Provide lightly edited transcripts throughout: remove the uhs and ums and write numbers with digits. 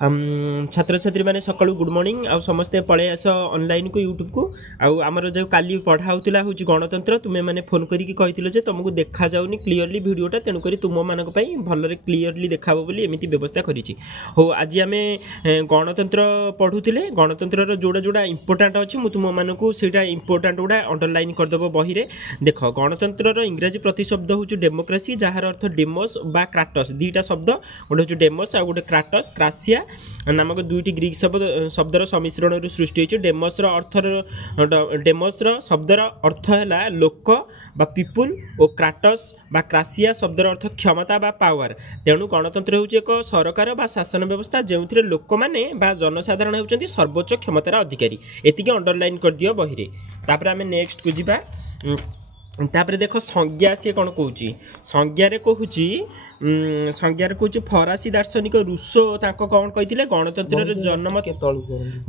छात्र छात्री मैंने सकाळू good morning आ समस्ते पळे आस ऑनलाइन को यूट्यूब को आमर जो काली पढ़ा होता हूँ गणतंत्र तुम्हें मैंने फोन करके कही तुमको देखा जाऊनी क्लीयरली वीडियोटा तेणुक तुम मानक भलरे क्लीयरली देखा एमती व्यवस्था करी हो आज आम गणतंत्र पढ़ुले गणतंत्र जोड़ा जोड़ा इंपोर्टाट अच्छी मुझे तुम मानक से इंपोर्टाट गुड़ा अंडरलाइन करदेव बही देख गणतंत्र इंग्राजी प्रतिशब्द हूँ डेमोक्रेसी जार अर्थ डेमोस बा क्राटस दुईटा शब्द गोटे हूँ डेमोस आ गोटे क्राटस क्रासिया नामक दुईटी ग्रीक शब्दर सम्मिश्रण सृष्टि होती डेमोसर अर्थर डेमोसर शब्दर अर्थ है लोक बा पिपुल और क्राटस बा क्रासिया शब्दर अर्थ क्षमता बा पावर तेणु गणतंत्र हूँ एक सरकार बा शासन व्यवस्था जो लोक मैंने बा जनसाधारण होती सर्वोच्च क्षमतार अधिकारी एतिके अंडरलाइन कर दियो बही तापर आम नेक्स्ट को जीवा तापर देख संज्ञा सी कौन कौच संज्ञार कहूँ संज्ञार कहूँ फरासी दार्शनिक रूसो कौन कही गणतंत्र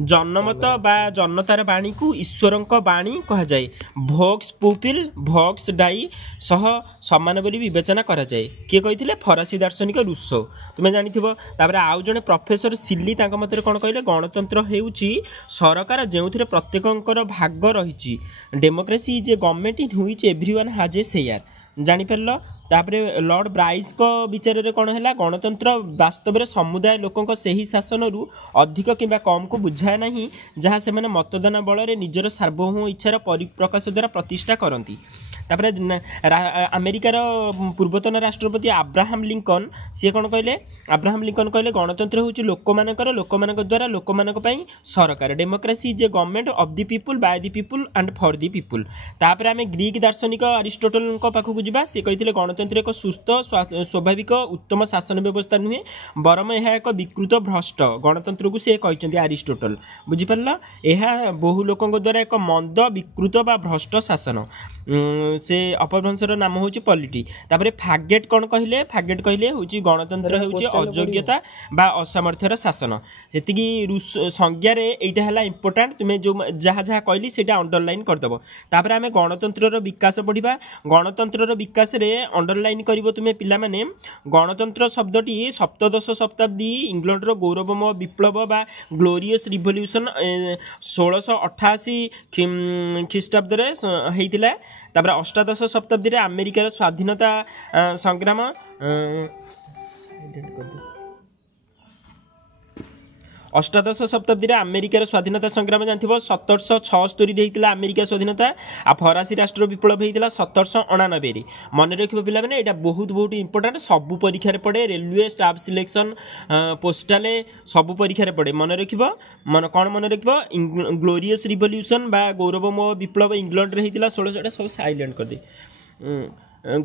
जनमत बा जनतार बाणी को ईश्वर बाणी कह जाए भोक्स पुपिल भोक्स डाई सह समान बोली विवेचना करा जाए किए कही फरासी दार्शनिक रूसो तुम्हें जानिथिबो तापर आउ जने प्रोफेसर सिली मत कौन कहले गणतंत्र हेउची सरकार जो प्रत्येकंकर भाग रही democracy is a government in which everyone has a share जापर तापरे लॉर्ड ब्राइस को विचार रे कौन है गणतंत्र वास्तव में समुदाय लोकों से ही शासन रु अधिक कि कम को बुझाए ना जहाँ से मैंने मतदान बल निजर सार्वभौम इच्छार परिप्रकाश द्वारा प्रतिष्ठा करती तापर अमेरिकार पूर्वतन राष्ट्रपति अब्राहम लिंकन सी कौन कहले अब्राहम लिंकन कहले गणतंत्र हूँ लोक द्वारा लोक सरकार democracy is a government of the people by the people and for the people तापर आम ग्रीक दार्शनिक अरिस्टोटल पाखक जा सी कही गणतंत्र एक सुस्थ स्वाभाविक उत्तम शासन व्यवस्था नुहे बरम यह एक विकृत भ्रष्ट गणतंत्र को सी कहते अरिस्टोटल बुझिपार यह बहु लोकों द्वारा एक मंद विकृत बा भ्रष्ट शासन से अपभ्रंशर नाम हूँ पॉलिटी तापर फागेट कौन कहले हूँ गणतंत्र हूँ अयोग्यता बा असामर्थ्यर शासन से रूस संज्ञार यहाँ है इंपोर्टाट तुम्हें जो जहाँ जहाँ कहली से अंडरलाइन करदेव तापर आम गणतंत्र विकास पढ़ा गणतंत्र विकास रे अंडरलाइन कर तुम्हें पिला माने गणतंत्र शब्दटी सप्तदश शताब्दी इंग्लैंड गौरवमय विप्लव बा ग्लोरियस रिवोल्यूशन 1688 ख्रीष्टाब्द होता तापर अष्टादश शताब्दी रे अमेरिकार स्वाधीनता संग्राम अष्टादश शताब्दी में अमेरिकार स्वाधीनता संग्राम जानते 1776 होता अमेरिका स्वाधीनता आ फरासी राष्ट्र विप्लव होता 1799 मन रखिए पिला मैंने यहाँ बहुत बहुत इंपोर्टाट सबू परीक्षा पड़े रेलवे स्टाफ सिलेक्शन पोस्टाल सबू परीक्षा पड़े मन रखिए मन कौन मन रखिए ग्लोरियस रिवोल्यूशन बा गौरवमय विप्लव इंग्लैंड होता 16 सब साइलेंट कर दे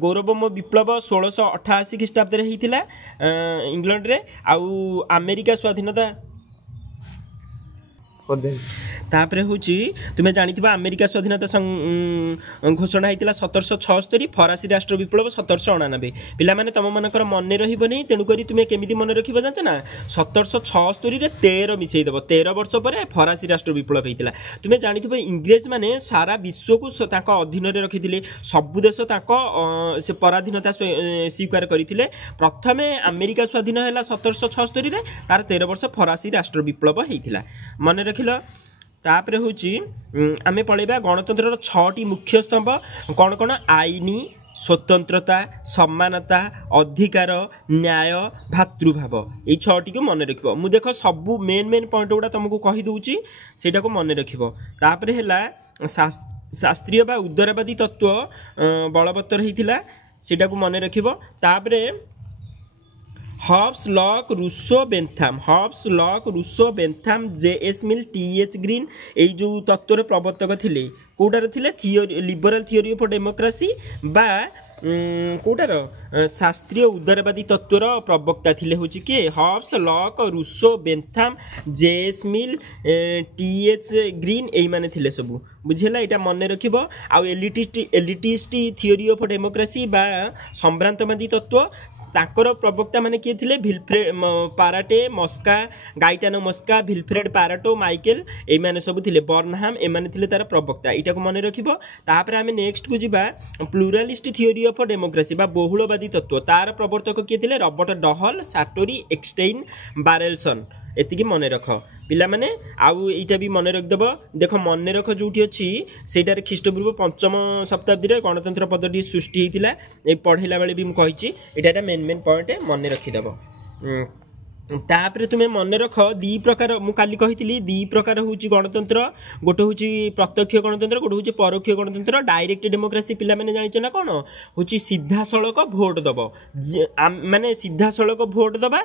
गौरवमय विप्लव 1688 ख्रीष्टाब्द होता इंग्लैंड रे आउ अमेरिका स्वाधीनता तापर हूँ तुम्हें जानी अमेरिका स्वाधीनता घोषणा होता 1776 फरासी राष्ट्र विप्लव 1799 पिला माने तुम मानकर मन रही तेणुक तुम्हें केमी मन रख जाच ना 1776 13 मिसईदेव 13 वर्ष पर फरासी राष्ट्र विप्लव होता तुम्हें जानी इंग्रेज मैंने सारा विश्व को अधीन रखी सबु देश से पराधीनता स्वीकार करते प्रथम अमेरिका स्वाधीन है 1776 तार 13 वर्ष फरासी राष्ट्र विप्लव होता मन रख तापर हूँ आम पढ़ा गणतंत्र 6टी मुख्य स्तंभ कौन कौन आईनी स्वतंत्रता समानता अधिकार न्याय भातृभाव ये 6टी को मन रख मुझे देख सबू मेन मेन पॉइंट गुड़ा तुमको कहीदे से मन रखिपर है शास्त्रीय बा उदारवादी तत्व बलवत्तर होता से मन रखिपर हॉब्स लॉक रूसो बेंथाम जे.एस. मिल टी.एच. ग्रीन ये जो तत्वर प्रवर्तक थिले कौटार थिले लिबरल थियोरी ऑफ डेमोक्रेसी बा कौटार शास्त्रीय उदारवादी तत्वर प्रवक्ता थिले हूँ किए हॉब्स लॉक रूसो बेंथाम जे.एस. मिल टी.एच. ग्रीन यही माने थिले सबू बुझेला यहाँ मन रखिब आउ एलिटिस्ट थियोरी ऑफ डेमोक्रेसी बा संभ्रांतवादी तत्व ताकर प्रवक्ता माने किए थिले विल्फ्रेड पाराटे मस्का गाइटानो मस्का विल्फ्रेड पाराटो माइकेल एई माने सब थिले बर्नहाम ए माने थिले तार प्रवक्ता इटा को मन रखिब तापर आमे नेक्स्ट को जिबा प्लुरालिस्ट थियोरी ऑफ डेमोक्रेसी बा बहुलवादी तत्व तार प्रवर्तक किए थिले रॉबर्ट डहल साटोरी एक्सटेइन बारेलसन एतिकी मन रख पिला माने आउ एटा भी मन रखिदेव देख मन रख जोटी अच्छी सेटार ख्रीष्टपूर्व 5म शताब्दी में गणतंत्र पदटी सृष्टि होता है पढ़ेला बेले भी मुझे यहाँ मेन मेन पॉइंट मन रखिदेव तापर तुम्हें मन रख दी प्रकार मुझे कही दी प्रकार हूँ गणतंत्र गोटे हूँ प्रत्यक्ष गणतंत्र गोटे हूँ परोक्ष गणतंत्र डायरेक्ट डेमोक्रेसी पिला माने जानिछ ना कौन हूँ सीधा सड़क भोट दब माने सीधा सड़क भोट दबा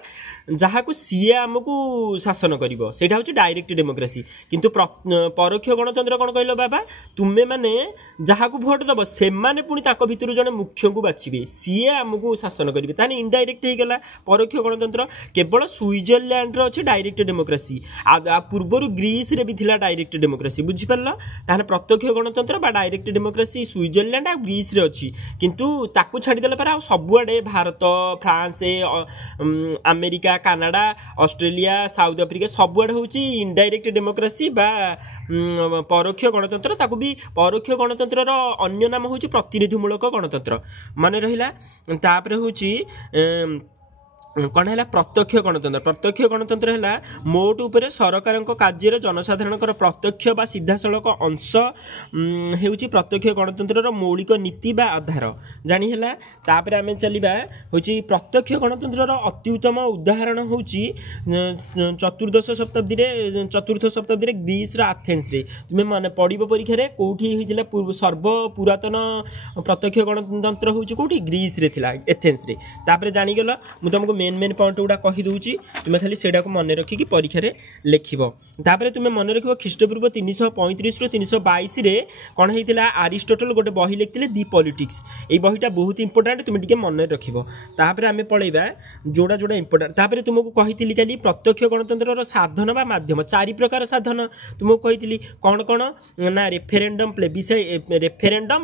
जहाँ को सीए आमको शासन कर हूँ डायरेक्ट डेमोक्रेसी किंतु परोक्ष गणतंत्र कौन कहल बाबा तुम्हें माने जहाँ को भोट दब से माने पुणी ताको भितर जड़े मुख्य को बाछिबे सीए आमको शासन करेंगे ताने इनडायरेक्ट हो गला परोक्ष गणतंत्र केवल स्विट्जरलैंड अच्छे डायरेक्ट डेमोक्रेसी पूर्वर ग्रीस रे भी थिला डायरेक्ट डेमोक्रेसी बुझिपार ताहले प्रत्यक्ष गणतंत्र बा डायरेक्ट डेमोक्रेसी स्विट्जरलैंड आ ग्रीस रे अच्छी किंतु ताकू छाड़ीदेला पर सबुआड़े Bharat France America Canada Australia south Africa सबुआड़े हूँ इनडायरेक्ट डेमोक्रेसी बा परोक्ष गणतंत्र ताकू भी परोक्ष गणतंत्र अन्य नाम हूँ प्रतिनिधिमूलक गणतंत्र मन रहा तापर हूँ कौन है प्रत्यक्ष गणतंत्र है मोट उपर सरकार कार्य जनसाधारण प्रत्यक्ष बा सीधा सड़क अंश होउची प्रत्यक्ष गणतंत्र मौलिक नीति बा आधार जानीला तापर आम चलवा हूँ प्रत्यक्ष गणतंत्र अति उत्तम उदाहरण हूँ चतुर्थ शताब्दी ग्रीस आथेन्स रे तुम्हें मन पढ़ परीक्षा कौटी होता सर्व पुरातन प्रत्यक्ष गणतंत्र हूँ कौटी ग्रीस रे थिला एथेन्स रे तापर जानीगल मु तुमको मेन मेन पॉइंट गुड़ा कहीदे तुम्हें खाली से मन रखिकी परीक्षा लिख तापर तुम्हें मन रख ख्रीष्टपूर्व 335 रु 322 कौन होता आरिस्टोटल गोटे बही लिखते दि पॉलिटिक्स ये बहीटा बहुत इंपोर्टाट तुम्हें टे मन रखिपर आम पढ़ा जोड़ा जोड़ा इंपोर्टाट तापर तुमको कही खाली प्रत्यक्ष गणतंत्र साधन बा माध्यम 4 प्रकार साधन तुमको कही कौन कौन ना रेफरेंडम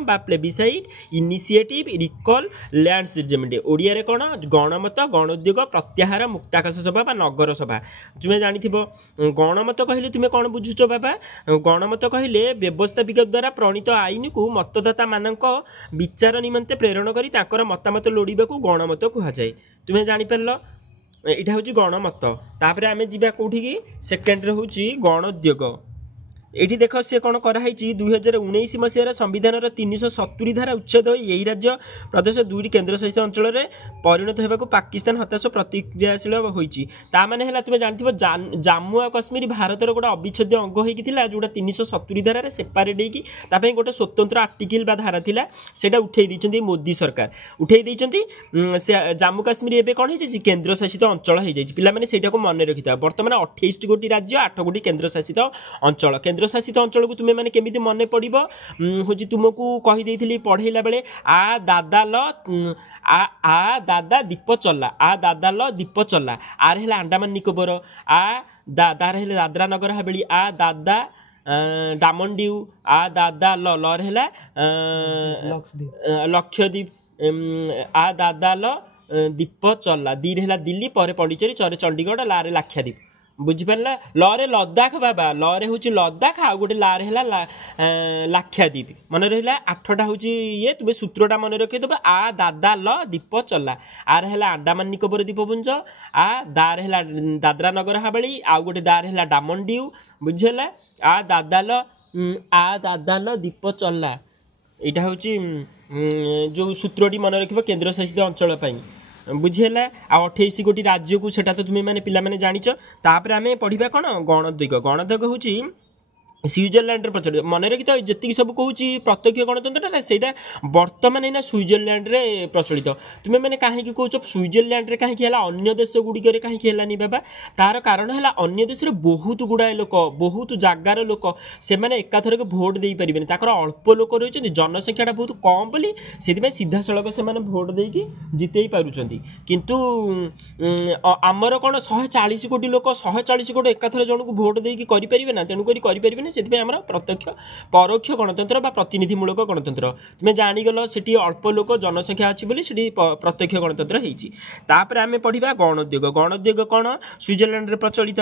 बा plebiscite initiative recall land judgement Odia रे कौन गणमत गणोद्योग प्रत्याहार मुक्ताकाश सभा बा नगर सभा तुम्हें जानी गणमत कहले तुम्हें कौन बुझुच बाबा गणमत कहले व्यवस्थापिक द्वारा प्रणीत आईन को मतदाता मानक विचार निमंते प्रेरण करी ताकर मतामत लोड़ीबा को गणमत कहुए तुम्हें जानीपार यहाँ हूँ गणमत तापर आम जा कौटी सेकेंड हूँ गणोद्योग एठी देख सी कौन कराई 2019 मसीहार संविधान 370 धारा उच्छेद यही राज्य प्रदेश 2 केन्द्रशासित अंचल में परिणत होगा पाकिस्तान हताश प्रतिक्रियाशील होती है तुम जानते जम्मू और कश्मीर भारतर गोटे अविच्छेद्य अंग होता जोटा 370 धारा सेपारेट होगी गोटे स्वतंत्र आर्टिकल बा धारा था से उठे मोदी सरकार उठे जम्मू कश्मीर एवं कौन हो केन्द्रशासित अंचल हो जाए पे मन रखी था बर्तमान 28 गोटी राज्य 8 गोटी केन्द्रशासित अंचल केन्द्रशासित अंचल को तुम्हें केमी मन पड़ हूँ तुमको कहीदे पढ़ेला बेले आ दादा दीप चला आ दादा ल दीप चला आर है अंडमान निकोबर आ दादार है दादरा नगर हवेली आ दादा डामनड्यू आ दादा लर है लक्षद्वीप आ दादा ल दीप चला दी है दिल्ली पर पौंडीचेरी चरे चंडीगढ़ लारे लाक्षाद्वीप बुझिपारा लरे लद्दाख बाबा लरे हूँ लद्दाख आ गोटे लारे है लाक्षाद्वीप मन रहा 8टा हूँ ये तुम्हें सूत्रटा मन रखिदेव आ दादा ल दीप चला आर है अंडमान निकोबर द्वीपपुंज आ दार है दादरा नगर हवेली आउ गोटे दार है डामनड्यू बुझेगा आ दादा ल दीप चला यहाँ हूँ जो सूत्रटी मन रख केन्द्रशासित अंचल बुझीला आ 28 गोटी राज्य को सेटा तो तुम्हें पे जाच तापर आम पढ़ा कौन गणोद्योग हूँ स्विट्जरलैंड प्रचलित मन रखी तो जी सब कहूँ प्रत्यक्ष गणतंत्र से बर्तमान ना स्विट्जरलैंड रे प्रचलित तुम्हें मैंने कहीं कौच स्विट्जरलैंड रे कहीं अन्य देश गुड़िक कहीं है बाबा तार कारण है अन्य देश में बहुत गुड़ाए लोक बहुत जगार लोक से एकाथर भोट दे पारे अल्प लोक रही जनसंख्या बहुत कम बोली से सीधा सड़क से भोट देकी जिते पार्टी किंतु आमर कौन 140 कोटी लोक 140 कोटी एकाथर जन को भोट देकी करें ना तेणुक करें से आम प्रत्यक्ष परोक्ष गणतंत्र बा प्रतिनिधिमूलक गणतंत्र तुम्हें जानीगल से अल्प लोक जनसंख्या अच्छी बोली से प्रत्यक्ष गणतंत्र होपर आम पढ़ा गणोद्योग गणोद्योग कौन स्विट्जरलैंड प्रचलित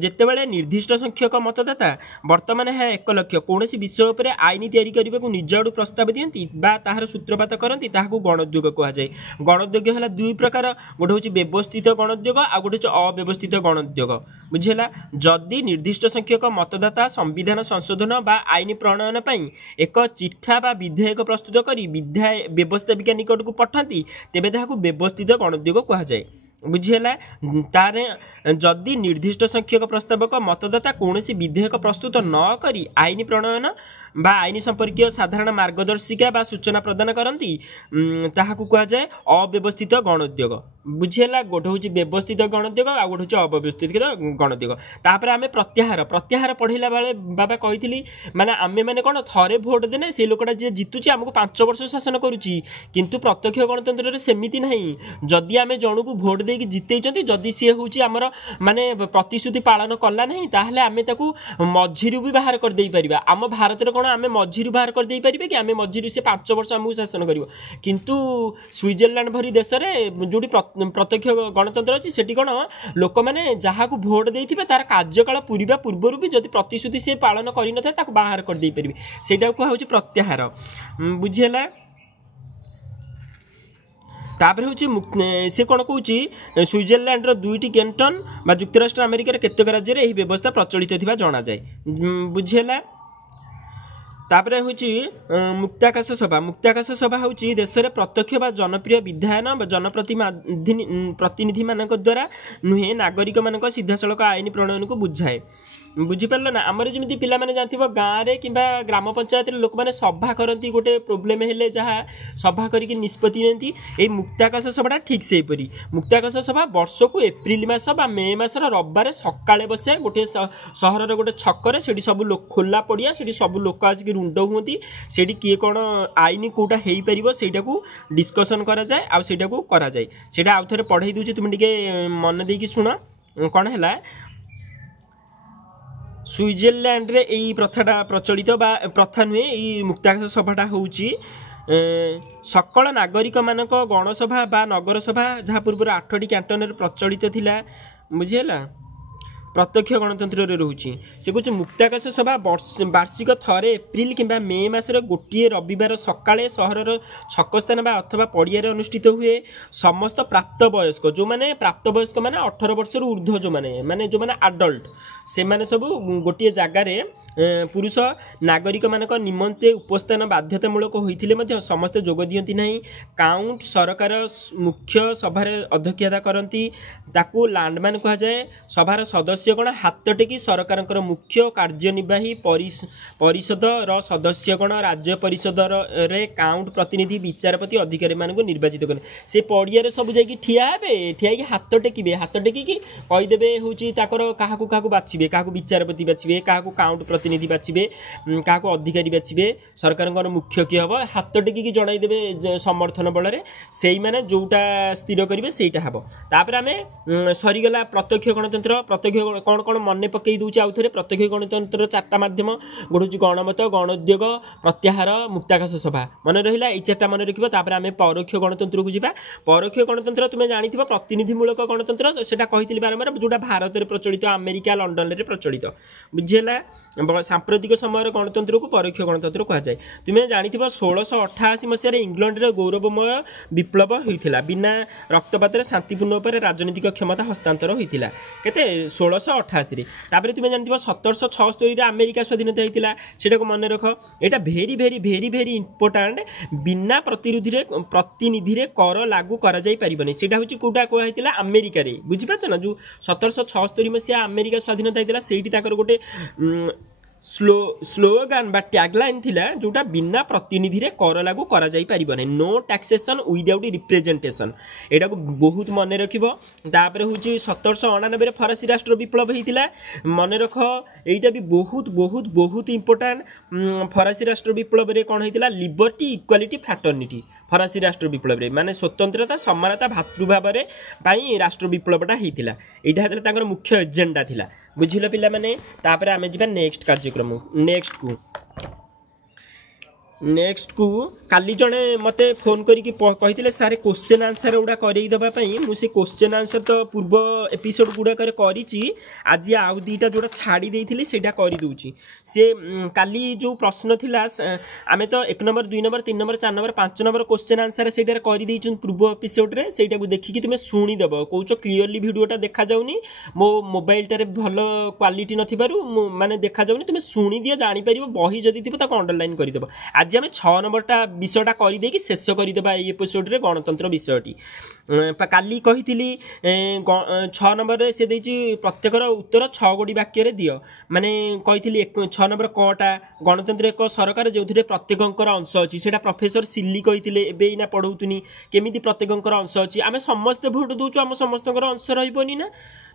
जितेबाला निर्दिष्ट संख्यक मतदाता बर्तमान है 1 लाख कौन विषय पर आईन या निज आड़ प्रस्ताव दिखती ताहार सूत्रपात करती गणोद्योग कहुए गणोद्योग है 2 प्रकार गोटे हूँ व्यवस्थित गणोद्योग आ गोटे अव्यवस्थित गणोद्योग बुझेगा जदि निर्दिष्ट संख्यक मतदाता संविधान संशोधन बा आईन प्रणयन पर एक चिठा बा विधेयक प्रस्तुत कर व्यवस्थापिका निकट को पठाती तेबे ताहाकु व्यवस्थित गणोद्योग कहुए बुझीगला तार जदि निर्दिष्ट संख्यक प्रस्तावक मतदाता कौन विधेयक प्रस्तुत न करी आईन प्रणयन बा आईन संपर्क साधारण मार्गदर्शिका बा सूचना प्रदान करती ताहाकु कहुए अव्यवस्थित गणोद्योग बुझीगला गोटे हूँ व्यवस्थित गणोद्योग आ गोटे हूँ अव्यवस्थित गणोद्योग तापर आम प्रत्याहार प्रत्याहार पढ़ला बेले बाबा कही माने आमे माने कौन थरे भोट देने से लोकटा जी जितुची आमको 5 वर्ष शासन करुच्ची किंतु प्रत्यक्ष गणतंत्र सेमिति नहीं जदि आम जनकू भोट देकी जितेइचंती जदि सी हूँ आमर माने प्रतिश्रुति पालन कला नहीं ताहले आमे ताकू मझिरु भी बाहर कर दे परिबा आम भारत रे कोन आमे मझिरु बाहर कर दे परिबे कि आमे मझिरु से 5 वर्ष हमको शासन करिवो किंतु स्विट्जरलैंड भरी देश रे जोडी प्रत्यक्ष गणतंत्र अच्छी से कौन लोक मैंने जहाँ को भोट देते तार कार्यकाल पूरा पूर्वर भी जब प्रतिश्रुति से पालन कर बाहर कर दे पारे से कहुँ प्रत्याहार बुझीगला तापर हूँ से कौन कौच स्विट्जरलैंड 2टी कैंटन बा युक्तराष्ट्र अमेरिकार केतक राज्य में यह व्यवस्था प्रचलित थी जना जाए बुझीगला तापर हूँ मुक्ताकाश सभा हूँ देश में प्रत्यक्ष बा जनप्रिय विधायन जनप्रतिनिधि मान द्वारा नुहे नागरिक मान सीधासलख आईन प्रणयन को बुझाए बुझीपार ना आमर जमी पिला माने जानथिबो गाँव में कि ग्राम पंचायत लोक मैंने सभा करती गोटे प्रोब्लेम हेले जहाँ सभा करके निष्पत्ति नियंती ए मुक्ताकाश सभाटा ठीक से परी मुक्ताकाश सभा वर्ष को एप्रिल मास बा मे मासर रविवार सकाळे बसे गोटे सहर गोटे छकरे से सब लोक खोला पड़िया से सब लोक आसिक रुंड हुंती से किए कौन आईन कौटा हो पार से डिस्कसन कराए आउटा कराए से आउ थे पढ़ाई दूचे तुम टे मन देकी शुण कौन है स्विट्जरलैंड रे यही प्रथाटा प्रचलित बा प्रथा नुहे यही मुक्ताकाश सभाटा हूँ सकल नागरिक मानक गणसभा बा नगर सभा जहाँ पूर्व 8टी कैंटन प्रचलित थिला बुझीगला प्रत्यक्ष गणतंत्र रोचे से कहे मुक्ताकाश सभा वार्षिक थरे एप्रिल किंबा मे मासर गोटे रविवार सकाळे सहरर छक स्थान अथवा पड़िया अनुष्ठित हुए समस्त प्राप्त वयस्क जो मैंने प्राप्त वयस्क माने 18 वर्ष ऊर्ध्व जो मैंने जो मैंने आडल्ट से माने सब गोटे जगार पुरुष नागरिक मानक निमंते उपस्थान बाध्यतामूलक होते समस्ते जोग दियंती नहीं काउंट सरकार मुख्य सभार अध्यक्षता करती ताकू लैंडमैन कहा जाए सभार सदस्य कौन हाथ टेकी सरकार मुख्य कार्यनिर्वाही परिषद सदस्य कौन राज्य परिषद रे काउंट प्रतिनिधि विचारपति अधिकारी मानक निर्वाचित करें से पड़िया सब जा ठिया ठिया हाथ टेकिकी कहीदेवे हूँ क्या बाछे क्या विचारपति बाछे क्या काउंट प्रतिनिधि बाछे क्या अधिकारी बाछे सरकार मुख्य किए हम हाथ टेकिकी जनईदेवे समर्थन बल से मैंने जोटा स्थिर करेंगे सहीटा हम तापर आम सरीगला प्रत्यक्ष गणतंत्र प्रत्यक्ष कौन कौन मन पकई दूचे आउ थे प्रत्यक्ष गणतंत्र 4टा माध्यम गोटे गणमत गणोद्योग प्रत्याहार मुक्ताकाश सभा मन रहा ये 4टा मन रखिए तापर आम परोक्ष गणतंत्र को जावा परोक्ष गणतंत्र तुम्हें जानी प्रतिनिधिमूलक गणतंत्र से कही बारंबार जोटा भारत में प्रचलित अमेरिका लंडन में प्रचलित बुझीगला सांप्रतिक समय गणतंत्र को परोक्ष गणतंत्र कहुए तुम्हें जानी 1688 मसीह इंग्लैंड गौरवमय विप्लव होता बिना रक्तपात शांतिपूर्ण पर राजनीतिक क्षमता हस्तांतर होता केते 1688 तापर तुम्हें जानते 1776 अमेरिका स्वाधीनता होता से मन रख यहाँ भेरी भेरी भेरी भेरी इंपोर्टाट बिना प्रतिनिधि कर लागू करा जाई परिबनी सेटा होची कोटा कहैतिला अमेरिका रे बुझिपाछ ना जो 1776 मसिया अमेरिका स्वाधीनता होता सेठी ताकर गोटे स्लोगान बा टैगलाइन थिला जोटा बिना प्रतिनिधि रे कर लागू करा जाई परिबने नो टैक्सेशन विदाउट रिप्रेजेंटेशन एटा को बहुत मन रखिबो तापर होची 1799 फरासी राष्ट्र विप्लव होइतिला मन रख एटा भी बहुत बहुत बहुत इंपोर्टेंट फरासी राष्ट्र विप्लव रे कोन होइतिला लिबर्टी इक्वालिटी फ्रैटर्निटी फरासी राष्ट्र विप्लव रे माने स्वतंत्रता समानता भातृभाव रे पई राष्ट्र विप्लवटा होइतिला एटा हतला तांकर मुख्य एजेंडा थिला बुझिलो पिला माने तापर आमे जिबा नेक्स्ट कार्यक्रम कार्यक्रम नेक्स्ट को काली जड़े मत फोन करके कही सारे क्वेश्चन आंसर गुड़ा करदेवाई मुझे क्वेश्चन आंसर तो पूर्व एपिसोड गुड़ाक आज आउ दीटा जोड़ा छाड़ी देती से करदे सी काली जो प्रश्न थिला आम तो 1 number 2 number 3 number 4 number 5 number question answer से कर पूर्व एपिसोड से देखिकी तुम शुणीदेव कौच क्लीयरली भिडियोटा देखा जाऊनी मो मोबाइल टारे भल क्वालिटी नथिबारु माने देखा जाऊनी तुम शुणी दियो जानी परिबो बही जदी थिबो ताको अंडरलाइन करदेव आज आम 6 नंबरटा विषयटा करदेकी शेष करदेबा ए एपिसोड रे गणतंत्र विषयटी काली कही 6 नंबर रे से देछि प्रत्येकर उत्तर 6 गोटी वाक्य दियो माने कही 6 नंबर कटा गणतंत्र एक सरकार जो प्रत्येकंकर अंश अच्छी से प्रोफेसर सिल्ली कही एना पढ़ौतुनी केमी प्रत्येकंकर अंश अच्छी आम समस्ते भोट दौचु आम समस्त अंश रही ना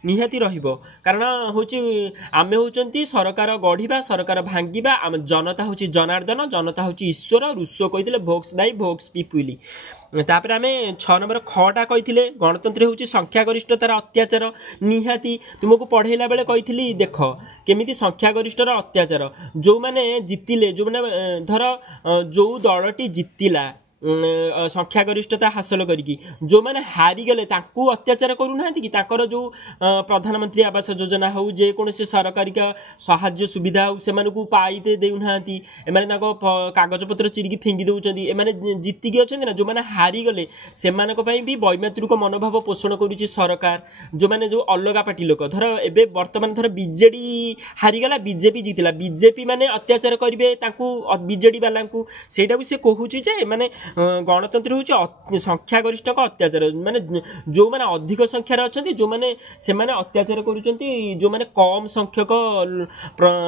निहाती रहिबो कारण होची आमे होचंती सरकार गढ़िबा सरकार भांगिबा आम जनता होची जनार्दन जनता होची ईश्वर रुसो कहिथिले भोक्स डाई भोक्स पिपुली तापर आमे 6 नंबर खटा कहिथिले गणतंत्र होची संख्या गरिष्ठतार अत्याचार निहाती तुमको पढ़ेला बेले कहिथिली देख केमिति संख्या गरिष्ठर अत्याचार जो माने जितिले जो माने धर जो दलटी जितिला संख्या गरिष्ठता हासिल करी जो मैंने हारीगले अत्याचार करूना कि जो प्रधानमंत्री आवास योजना हो जेकोसी सरकारी साहाय्य सुविधा हो से पाइते देना एम कागज पत्र चिरिकी फिंगी दौरान एम जीतिकी अच्छा ना जो मैंने हारीगले से भी वैमात्रिक मनोभाव पोषण करुच्ची सरकार जो मैंने जो अलग पार्टी लोक धर एबे वर्तमान धर बीजेडी हारीगला बीजेपी जीतिला बीजेपी माने अत्याचार करेंगे बीजेडी वाला से कहूँ माने गणतंत्र हूँ संख्या गरिष्ठक अत्याचार माने जो माने अधिक संख्यार अच्छा जो माने से माने अत्याचार करुँच जो माने कम संख्यक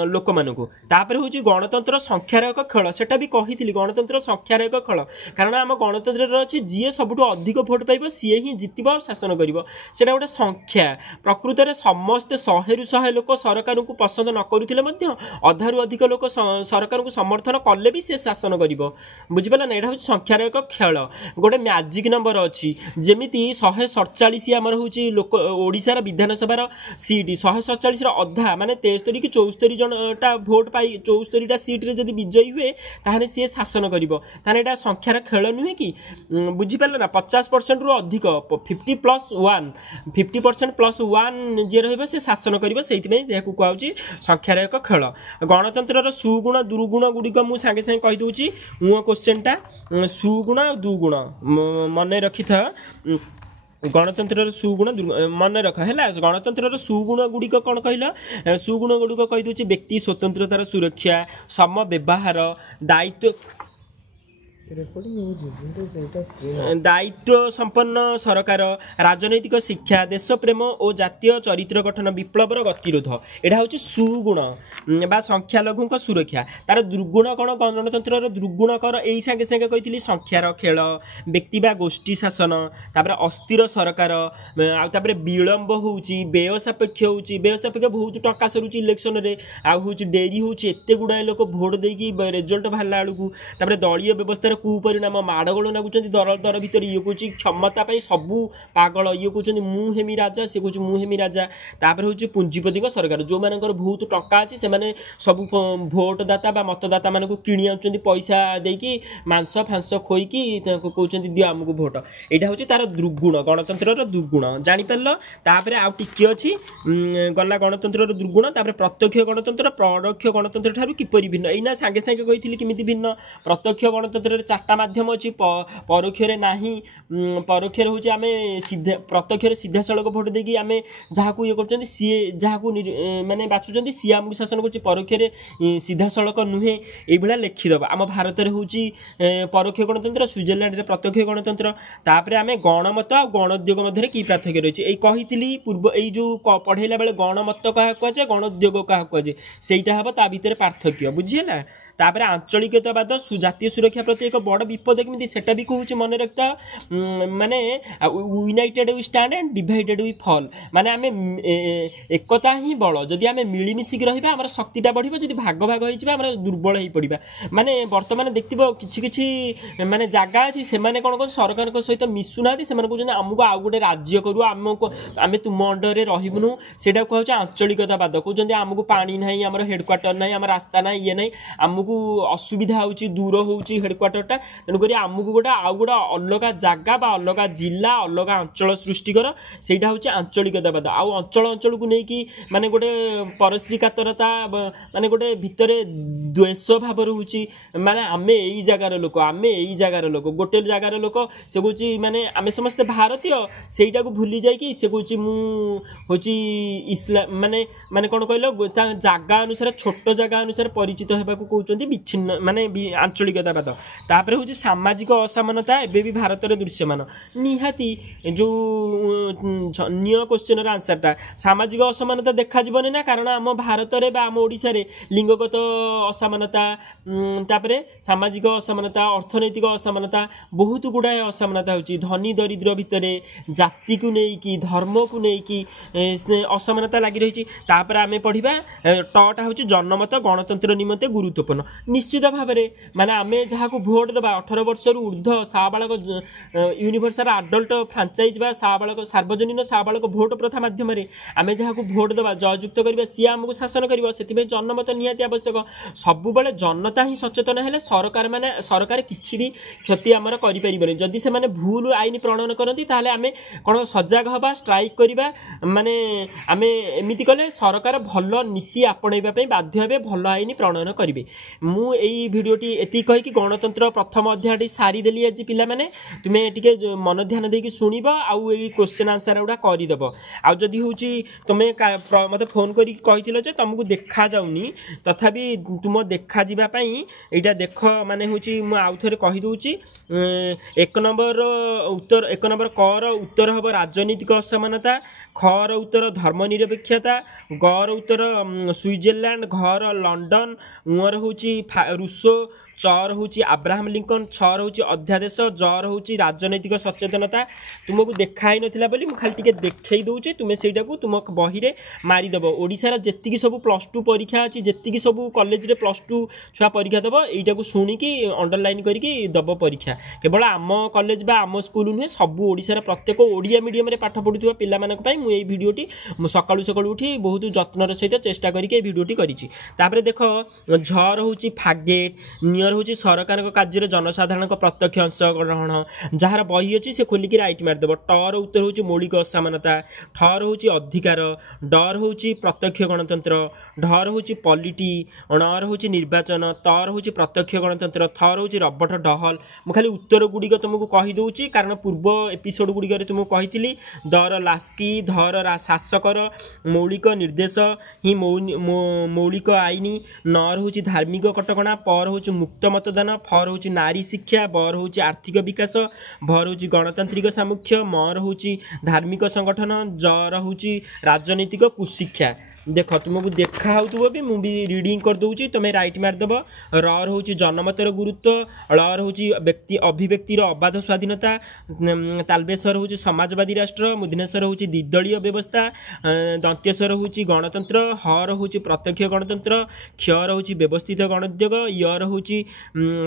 लोक मानक तापर हूँ गणतंत्र संख्यार एक खेल सेटा भी कही गणतंत्र संख्यार एक खेल कारण आम गणतंत्र अच्छी जी सबुठ अधिक भोट पाइब सी ही जितब शासन कर गोटे संख्या प्रकृत में समस्ते 100 ରୁ 100 लोक सरकार को पसंद न करुले अधारू अधिक लोक सरकार को समर्थन कले भी से शासन कर बुझिपारा ना यहाँ संख्यार एक खेल गोटे मैजिक नंबर अच्छी जमीती 147 आमर हूँ लोक ओडिशार विधानसभा सीट 147 अधा माने 73 कि 74 जनटा भोट पाई 74टा सीट्रे जब विजयी हुए ताहले सी शासन कर संख्यार खेल नुहे कि बुझीपारे ना 50% रु अधिक 50% प्लस 1 जी रे शासन कर कहुच्छी संख्यार एक खेल गणतंत्र सुगुण दुर्गुण गुड़िक मुझे सागे सागे कहीदे मो क्वेश्चनटा सुगुण दुगुण मन रखी था गणतंत्र सुगुण मन रख है गणतंत्र सुगुण गुड़िक कौन कहला सुगुण गुड़िक कहीदे व्यक्ति स्वतंत्रतार सुरक्षा सम व्यवहार दायित्व दायित्व संपन्न सरकार राजनैतिक शिक्षा देश प्रेम और जातीय चरित्र गठन विप्लवर गतिरोध यहाँ हूँ सुगुण बा संख्यालघु सुरक्षा तार दुर्गुण कौन गणतंत्र दुर्गुण कर यही सागे सागे कही संख्यार खेल व्यक्ति बा गोष्ठी शासन तापर अस्थिर सरकार आउे विलंब हो व्यय सापेक्ष बहुत टंका सरुच्ची इलेक्शन में आउ डेरी होते गुड़ाए लोक भोट देकी रिजल्ट बाहर बेलू दलीय व्यवस्था कुपरिणाम माड़गोल नागुंट दल दर भितर ये कौन क्षमता सबू पागल ये कौन मुहेमी राजा सी कौन मुहेमी राजा तापर हूँ पुंजीपति सरकार जो मान बहुत टंका अच्छी से सब भोटदाता बा मतदाता मान किणी आउट पैसा देकी मांस फांस खोईकी कहते दियो आमको भोट यहाँ हूँ तार दुर्गुण गणतंत्र दुर्गुण जापर तापर आउ टिके अच्छी गला गणतंत्र दुर्गुण तापर प्रत्यक्ष गणतंत्र परोक्ष गणतंत्र ठारू किपरि भिन्न एना सागे सागे कही किमिति भिन्न प्रत्यक्ष गणतंत्र 4टा माध्यम अच्छी परोक्ष ना परोक्ष हूँ आम सीधा प्रत्यक्ष सीधा सड़क भोट देकी आम जहाँ ये कर सी जहाँ माने बाछुं सी आमको शासन कर परोक्ष सीधा सड़क नुहे ये लिखिदेव आम भारत में हूँ परोक्ष गणतंत्र स्विट्जरलैंड में प्रत्यक्ष गणतंत्र तापर आम गणमत आ गणोद्योग मध्य कि पार्थक्य रही है कही पूर्व यो पढ़ेला बेले गणमत क्या कहुए गणोद्योग क्या कहुए से हम ता भर पार्थक्य बुझीगला तापर आंचलिकतावाद जातीय सुरक्षा प्रति एक एक बड़ विपद केमी सेटा भी कहूँ मन रखता माने united we stand and divided we fall माने आम एकता ही बल जदि आम मिलमिशिक रहा आम शक्तिटा बढ़ जब भाग भाग हो दुर्बल हो पड़ा माने बर्तमान देख कि माने जगह अच्छी से कौन कौन सरकार सहित मिशुना से कहते आमको आउ गोटे राज्य करू आमको आम तुम अंडर रहीबुनु से कहूँ आंचलिकतावाद कहते आमको पानी ना आम हेडक्वार्टर ना आम रास्ता ना ये ना आमको असुविधा हो दूर हो हेडक्वार्टरटा तेणुक आमको गोटे आउ गोटे अलग जगह अलग जिला अलग अंचल सृष्टि कर सेटा हूँ आंचलिकतावाद आउ अंचल अंचल को लेकिन माने गोटे परश्री कातरता माने गोटे भितर द्वेष भाव रोचे माने आम यही जगार लोक आम यही जगार लोक गोटे जगार लोक से कौन माने आम समस्ते भारतीय सेटा को भूली जाकि से कौन मुझे इस्लाम माने माने कौन कहल जगह अनुसार छोट जगह अनुसार परिचित होगा कहते विच्छिन्न माने आंचलिकतावाद तापर हूँ सामाजिक असमानता एवं भी भारत में दृश्यमान निहाती जो निय क्वेश्चन आंसरटा सामाजिक असमानता देखा जीवन ना कारण आम भारत में आम ओडिशा रे लिंगगत असमानता तापरे सामाजिक असमानता अर्थनैतिक असमानता बहुत गुड़ाए असमानता होची धनी दरिद्र भितर जाति को लेकिन धर्म को लेकिन असमानता लगी रही तापर आम पढ़ा टटा हूँ जनमत गणतंत्र निमंते गुरुत्वपूर्ण निश्चित भाव में माने आम जहाँ को भोट देवा 18 वर्ष ऊर्ध साबालक यूनिवर्सल आडल्ट फ्रांचाइज बा साबालक सार्वजनीन साबालक भोट प्रथा माध्यम आम जहाँ को भोट देवा जययुक्त करवा सी आमको शासन कर जनमत निहाती आवश्यक सब जनता ही सचेतन है सरकार माने सरकार किसी भी क्षति आमर करें जदि से माने भूल आईन प्रणयन करती ताहले आमे कौन सजग हवा स्ट्राइक करवा माने आमे एमिति कले सरकार भल नीति आपणैबा बाध्य हे भल आईन प्रणयन करेंगे मु एई भिडियोटी एति कही कि गणतंत्र प्रथम अध्यायटी सारीदेली आज पिला माने तुमे टिके मन ध्यान देकी शुणिबा आउ एई क्वेश्चन आंसर गुड़ा करदेव आउ जदि होची तुमे मते फोन करी कहिथिलो जे तुमको देखा जाउनी तथापि तुम देखा जीवा पई एटा देख माने होची मु आउ थरे कहि दोची 1 नंबर उत्तर 1 नंबर क र उत्तर हबो राजनीतिक असमानता ख र उत्तर धर्मनिरपेक्षता ग र उत्तर स्विट्जरलैंड घ र लंडन उ र होची रूसो चर हूँ अब्राहम लिंकन छर हूँ अध्यादेश जर हूँ राजनैतिक सचेतनता तुमको देखाई नाला बोली मुझे खाली देखे दूचे तुम्हें से तुम बही रे मारिदेव ओडिशार जेतिकी सब +2 परीक्षा अच्छी जेतिकी सब कॉलेज रे +2 छुआ परीक्षा देव यहीटा को शुणिकी अंडरलाइन करके दब परीक्षा केवल आम कॉलेज बा आम स्कूल नुहे सब ओडिशार प्रत्येक ओडिया मीडियम रे पाठ पढ़ुवा पिलामानक मुझे भिडियोटी सकाळु सकाळु उठी बहुत जत्नर सहित चेष्टा करके भिडियोटी करिछि तापरे देख झर हूँ फागेट नियर हूँ सरकार कार्य जनसाधारण प्रत्यक्ष अंशग्रहण जार बही अच्छी से खोलिकी राइट मारिदेव टर उत्तर हूँ मौलिक असमानता ठर हूँ अधिकार डर हूँ प्रत्यक्ष गणतंत्र ढर हूँ पॉलिटी अणर हूँ निर्वाचन तर हूँ प्रत्यक्ष गणतंत्र थर हूँ रबर्ट डहल मुझे खाली उत्तर गुड़िक तुमको कहीदे कारण पूर्व एपिसोड गुड़िक तुमको कही दर लास्की धर शासकर मौलिक निर्देश ही मौलिक आईन नर हूँ धार्मिक कटकणा पर हूँ मुक्त मतदान फर हूँ नारी शिक्षा बर हूँ आर्थिक विकास भर हूँ गणतांत्रिक सामुख्य मर हूँ धार्मिक संगठन जर हूँ राजनीतिक कुशिक्षा देख तुमको देखा हो भी मुझे रिडिंग कर दूची तुम्हें राइट मारदेव रर हूँ जनमतर गुरुत्व लर हूँ व्यक्ति अभिव्यक्तिर अबाध स्वाधीनता तालबेश्वर हूँ समाजवादी राष्ट्र मुदिनेश्वर हूँ द्विदलीय व्यवस्था दंतेश्वर हूँ गणतंत्र हर हूँ प्रत्यक्ष गणतंत्र क्षर हूँ व्यवस्थित गणोद्योग यर हूँ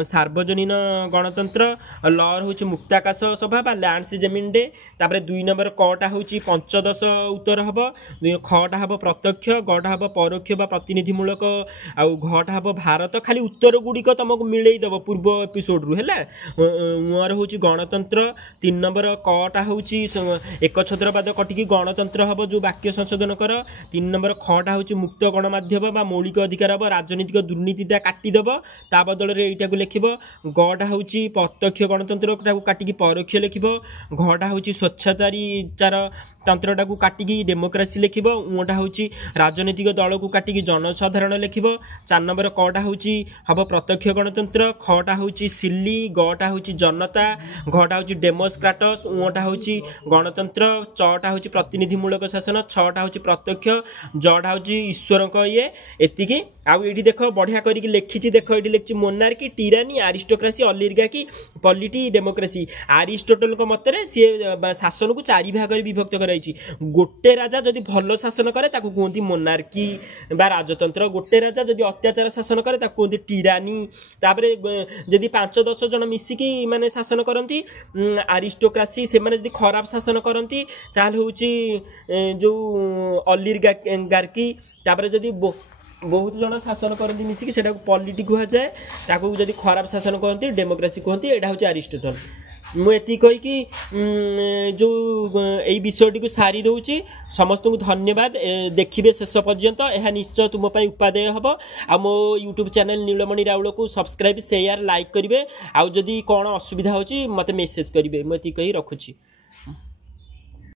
सार्वजनीन गणतंत्र लर हूँ मुक्ताकाश सभा बा लैंड्स जमीन डे तापर 2 नंबर कटा हूँ पंचदश उत्तर हम खटा हम प्रत्यक्ष गढ़ा हम परोक्ष प्रतिनिधिमूलक आउ घटा हम भारत खाली उत्तर गुड़िक तुमको मिलईदेव पूर्व एपिसोड रु है उर हूँ गणतंत्र 3 नंबर कटा हूँ एक छत्रवाद कटिकी गणतंत्र हम जो वाक्य संशोधन कर 3 नंबर खटा हूँ मुक्त गणमाध्यम बा मौलिक अधिकार हम राजनीतिक दुर्नीतिटा काटिदेव ता बदल में यहीटा को लिख गटा हूँ प्रत्यक्ष गणतंत्र काटिकी परोक्ष लिख घटा हूँ स्वेच्छाचार तंत्रटा को काटिकी डेमोक्रेसी लिख उटा हूँ राजनीतिक दल को काटिकी जनसाधारण लिखिब 4 नंबर कटा होची हम प्रत्यक्ष गणतंत्र खटा होची सिल्ली गटा होची जनता घटा होची डेमोक्राटस उटा होची गणतंत्र चटा होची प्रतिनिधिमूलक शासन छटा होची प्रत्यक्ष जटा होची ईश्वर ये एतिकी आउ ये देख बढ़िया करके लिखी देख ये लिखी मोनार्की टीरानी आरिस्टोक्रासी अलिगार्की पॉलिटी डेमोक्रेसी आरिस्टोटल मतरे सी शासन को 4 भाग में विभक्त कराई गोटे राजा जदि भल शासन करे ताकू कहती मोनार्की बा राजतंत्र गोटे राजा जदि अत्याचार शासन करे ताकू कहती टीरानी तापरे जदि 5-10 जन मिसिकी माने शासन करती आरिस्टोक्रासी से माने जदि खराब शासन करती ताल होची जो अलिगार्की तापरे जदि बहुत जन शासन करती मिसिकी सेटा पॉलिटी कह जाए ताकू जदि खराब शासन करती डेमोक्रेसी कहती एटा होची अरिस्टोटल मुझे कहीकि जो यही विषयटी को सारी दूची समस्त को धन्यवाद देखिए शेष पर्यंत यह निश्चय तुम उपादेय हम आ मो यूट्यूब चैनल नीलमणि राउल को सब्सक्राइब शेयर लाइक करेंगे आउ जदि कौन असुविधा होची मते मेसेज करेंगे मुझे कही रखुची।